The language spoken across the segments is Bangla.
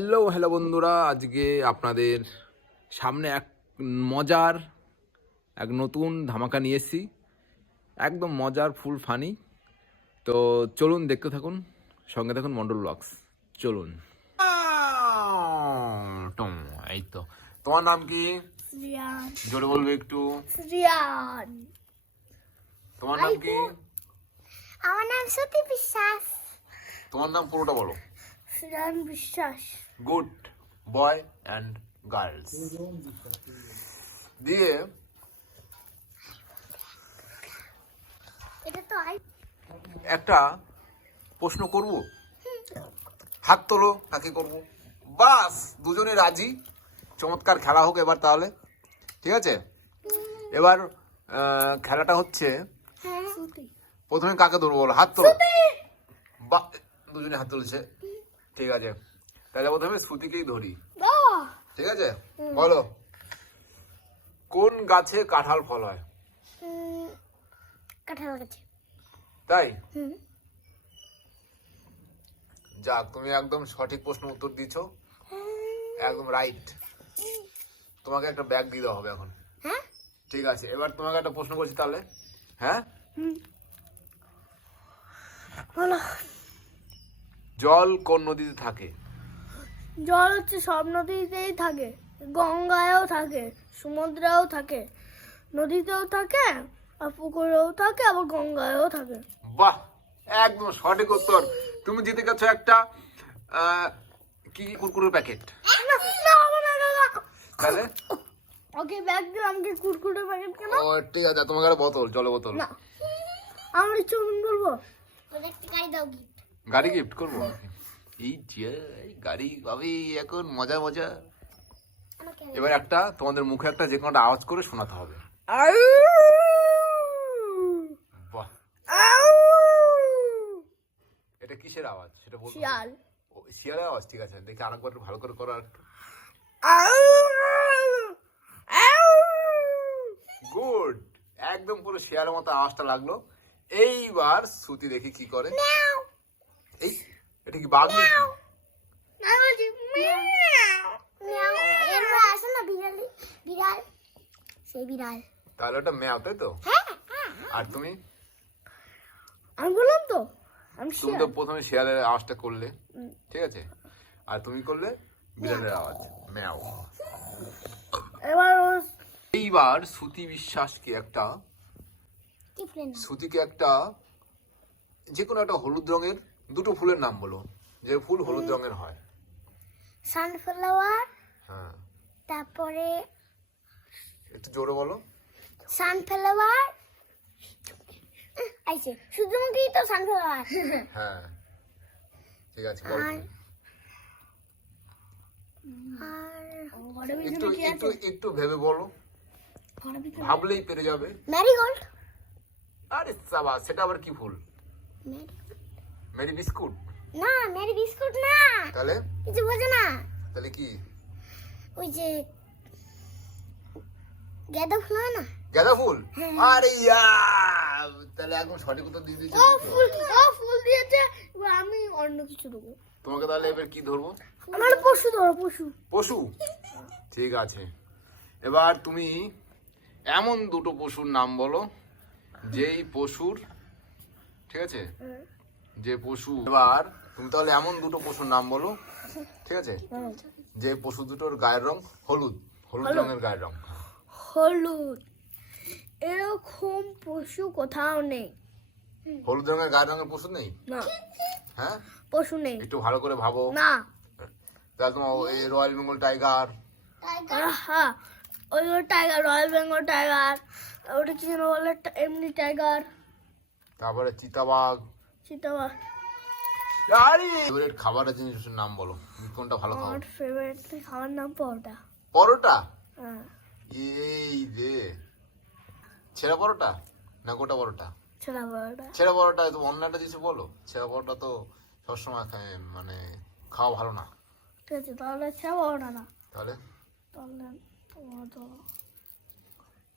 হ্যালো বন্ধুরা, আজকে আপনাদের সামনে মজার এক নতুন ধামাকা নিয়ে এসেছি। একদম মজার, ফুল ফানি। তো চলুন দেখতে থাকুন, সঙ্গে থাকুন মন্ডল ব্লগস। চলুন। এই তো, তোমার নাম কি? রিয়ান। জোরে বলবে একটু। রিয়ান। তোমার নাম কি? আমার নাম শ্রুতি বিশ্বাস। তোমার নাম পুরোটা বলো। রিয়ান বিশ্বাস। গুড বয় অ্যান্ড গার্লস দিয়ে এটা তো একটা প্রশ্ন করব। হাত তোলো, কাকে করব? বাস, দুজনে রাজি। চমৎকার খেলা হোক এবার তাহলে, ঠিক আছে? এবার খেলাটা হচ্ছে, প্রথমে কাকে ধরবো বলো? হাত তোলো। বা, দুজনে হাত তুলছে, ঠিক আছে। তাহলে প্রথমে শ্রুতিকেই ধরি, ঠিক আছে? বলো, কোন গাছে কাঁঠাল ফল হয়? কাঁঠাল গাছে। তাই? যাক, তুমি একদম সঠিক প্রশ্ন উত্তর দিছো, একদম রাইট। তোমাকে একটা ব্যাগ দিতে হবে এখন। হ্যাঁ, ঠিক আছে, এবার তোমাকে একটা প্রশ্ন করছি তাহলে। হ্যাঁ, বলো। জল কোন নদীতে থাকে? জল হচ্ছে সব নদীতেই থাকে, গঙ্গায়ও থাকে, সমুদ্রেও থাকে, নদীতেও থাকে, আর পুকুরেও থাকে, আবার গঙ্গায়ও থাকে। বাহ, একদম সঠিক উত্তর। তুমি জিতে গেছো একটা কি কুরকুরের প্যাকেট। তাহলে ওকে ব্যাগ দিলে আমাকে কুরকুরে প্যাকেট কেন? ও ঠিক আছে, তোমাকে একটা বোতল, জলের বোতল। না, আমার ইচ্ছে মতন বলবো। গাড়ি গিফট করবো। এই যে গাড়ি পাবি এখন, মজা মজা। এবার একটা তোমাদের মুখে একটা যে কোনো একটা আওয়াজ করে শোনাতে হবে। বাহ, এটা কিসের আওয়াজ সেটা বলতে হবে। শিয়াল। ও, শিয়ালের আওয়াজ, ঠিক আছে। দেখি আরেকবার ভালো করে করো আর একটু। গুড, একদম পুরো শিয়ালের মতো আওয়াজটা লাগলো। এইবার শ্রুতি দেখি কি করে। এই, এটা কি বাঘ নাকি? তাহলে ওটা ম্যাও, তাই তো? আর তুমি? আমি বললাম তো, আমি তুমি তো প্রথমে শিয়ালের আওয়াজটা করলে, ঠিক আছে? আর তুমি করলে বিড়ালের আওয়াজ, ম্যাও। এবার এইবার শ্রুতি বিশ্বাসকে একটা, শ্রুতিকে একটা যে কোনো একটা হলুদ রঙের দুটো ফুলের নাম বলো, যে ফুল হলুদ রঙের হয়। সানফ্লাওয়ার, হ্যাঁ, তারপরে একটু জোরে বলো। সানফ্লাওয়ার আইছে, সূর্যমুখী তো সানফ্লাওয়ার। হ্যাঁ, ঠিক আছে, বলো তুমি। একটু একটু একটু ভেবে বলো, ভাবলেই পেরে যাবে। ম্যারিগোল্ড। আরে সাবাস, সেটা আবার কি ফুল? Marie biscuit? না, ম্যারি বিস্কুট না। তাহলে কিছু বোঝে না। তাহলে কি? ওই যে গাঁদা ফুল হয় না? গাঁদা ফুল? আরে ইয়ার, তাহলে একদম সঠিক উত্তর দিয়ে দিয়েছো। ফুল দিয়েছে, এবার আমি অন্য কিছু দেবো। তোমাকে তাহলে এবার কি ধরবো? আমার পশু ধরো, পশু। পশু, ঠিক আছে। এবার তুমি এমন দুটো পশুর নাম বলো, যেই পশুর, ঠিক আছে, যে পশু। এবার তুমি তাহলে এমন দুটো পশুর নাম বলো, ঠিক আছে, যে পশু দুটোর গায়ের রং হলুদ, হলুদ রঙের গায়ের রং। হলুদ, এরকম পশু কোথাও নেই। হলুদ রঙের গায়ের রঙের পশু নেই? না, হ্যাঁ, পশু নেই। একটু ভালো করে ভাবো। না, তাহলে তোমার এই রয়্যাল বেঙ্গল টাইগার, হ্যাঁ, ওই টাইগার, রয়্যাল বেঙ্গল টাইগার, ওটা কি যেন বলে, এমনি টাইগার, তারপরে চিতাবাঘ। চিতাবাঘ। ফেভারিট খাবারের জিনিসের নাম বলো, তুমি কোনটা ভালো খাও? আমার ফেভারিট খাওয়ার নাম পরোটা। পরোটা? হ্যাঁ, এই যে ছেঁড়া পরোটা না গোটা পরোটা? ছোলা পরোটা। ছেঁড়া পরোটা তো অন্য একটা জিনিস বলো। ছেঁড়া পরোটা তো সবসময় মানে খাওয়া ভালো না। ঠিক আছে, তাহলে ছোলা পরোটা না। তাহলে তাহলে তোমার তো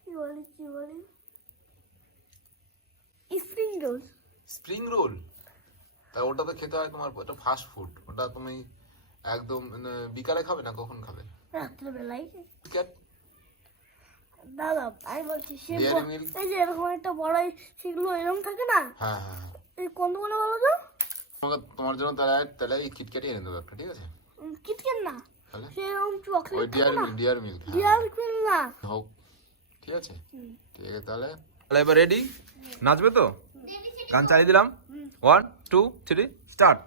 কি বলি স্প্রিং রোল। Spring roll? তা ওটা তো খেতে হয় তোমার, ওটা ফাস্ট ফুড। ওটা তুমি একদম বিকালে খাবে না কখন খাবে? রাত্রেবেলায়। কিটক্যাট, দাদা আমি বলছি সে Dairy Milk? এই যে এরকম একটা বড় সেগুলো এরকম থাকে না, হ্যাঁ হ্যাঁ হ্যাঁ। এই কোনগুলো বলো তো? তোমার জন্য তাহলে এই কিটক্যাটই এনে দেবো একটা, ঠিক আছে? কিটকেট না, তাহলে সেরকম ওই চকলেট থাকে না, ডিয়ার মিল্ক ডিয়ার ক্রিম না। হোক, ঠিক আছে? ঠিক আছে তাহলে এবার রেডি? নাচবে তো? গান চালিয়ে দিলাম, 1 2 3 স্টার্ট।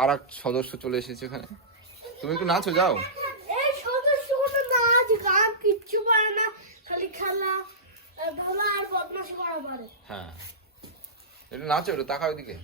আর এক সদস্য চলে এসেছে এখানে, তুমি একটু নাচো, যাও। এই সদস্যগুলো নাচ গান কিচ্ছু পারে না, খালি খেলা ধোলা আর বদমাশি করা পারে। হ্যাঁ একটু নাচো, একটু তাকাও ওইদিকে।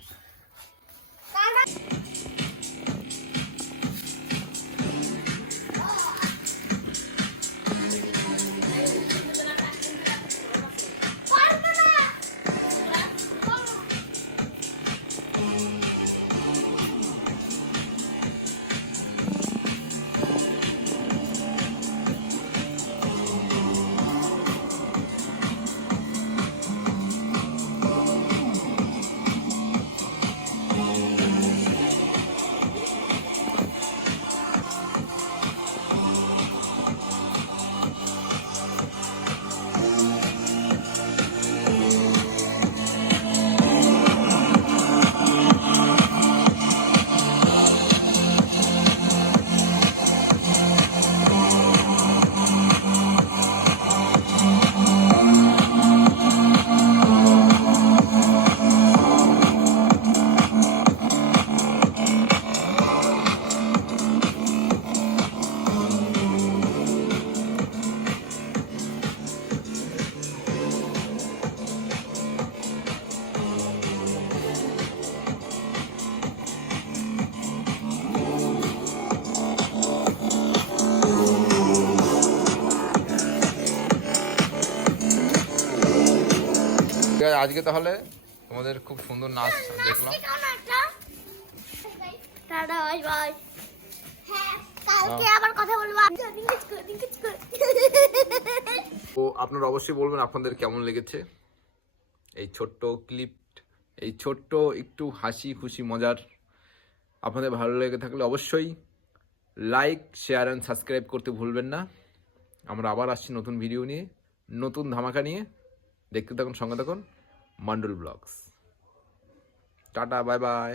আজকে তাহলে তোমাদের খুব সুন্দর নাচ দেখলাম। Tata bye by. হ্যাঁ কালকে আবার কথা বলবো। তো আপনারা অবশ্যই বলবেন আপনাদের কেমন লেগেছে এই ছোট্ট ক্লিপ, এই ছোট্ট একটু হাসি খুশি মজার। আপনাদের ভালো লেগে থাকলে অবশ্যই লাইক শেয়ার অ্যান্ড সাবস্ক্রাইব করতে ভুলবেন না। আমরা আবার আসছি নতুন ভিডিও নিয়ে, নতুন ধামাকা নিয়ে। দেখতে থাকুন, সঙ্গে থাকুন Mondal blogs. Tata bye by.